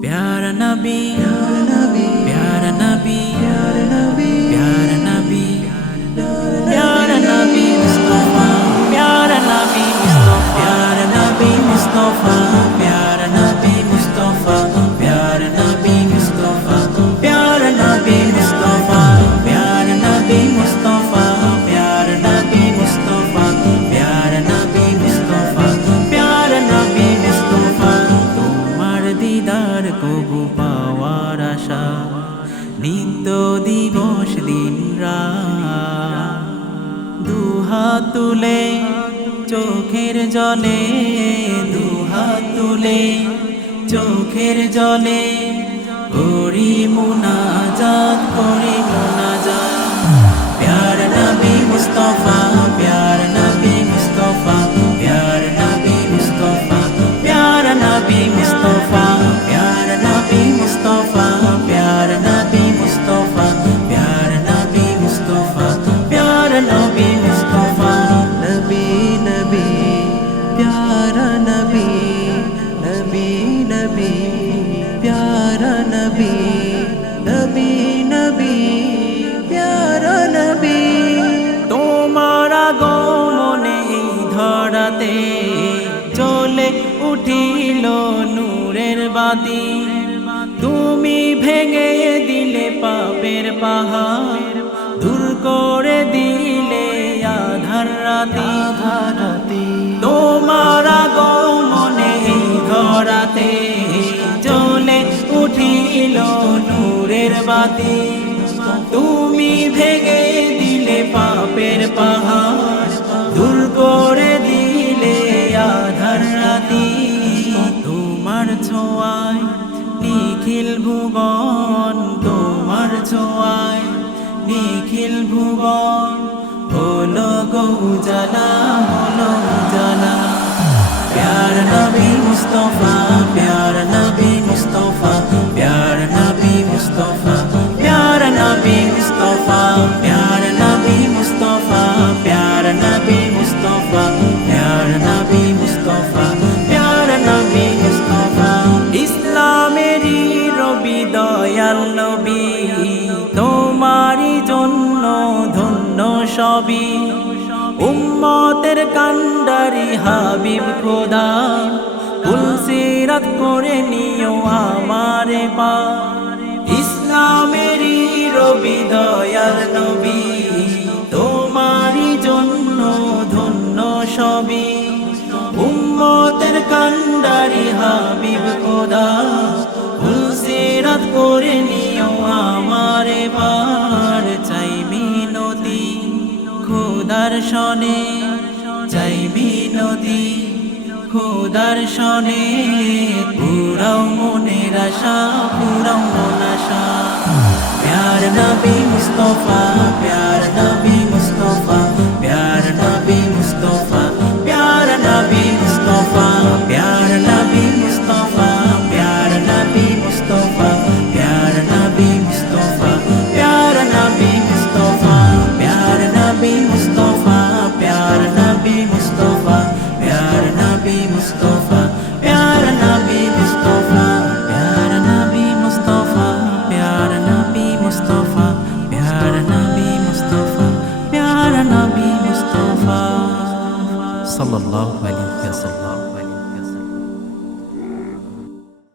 प्यारा नबी प्यारा नबी प्यारा नबी प्यारा नबी प्यारा नबी मुस्तफा प्यारा नबी मुस्तफा प्यारा দিদার কবু পাওয়ার আশা। নিত্য দিবস দিন দুহাত তুলে চোখের জলে, দুহাত তুলে চোখের জলে। করি মুনাজাত করি মুনাজাত। নবী নবী প্যারা নবী। তোমার চলে উঠিল নূরের বাতি। তুমি ভেঙে দিলে পাপের পাহাড়, দূর করে দিলে নূরের বাতি। তুমি ভেঙে দিলে পাপের পাহাড়। দূর করে দিলে আধার রাতি। তোমার ছোঁয়ায় নিখিল ভুবন, তোমার ছোঁয়ায় নিখিল ভুবন। হলো গৌজালা জালা প্যার নবী মুস্তফা, প্যার নবী মুস্তফা। প্যার নবী মুস্তফা প্যার নবী মুস্তফা প্যার নবী মুস্তফা ইসলামেরই রবি দয়াল নবী তোমারই জন্য ধন্য সবই। উম্মতের কান্ডারি হাবিব খোদা তুলসিরাত করে নিও আমারে পা। ইসলামেরই রবি, দয়াল নবী করে নিও আমার বার চাই মিনতি খোদার শনে চাই মিনতি মনের আশা মন আশা। প্যার নবী মুস্তফা, প্যার নবী صلى الله عليه وسلم.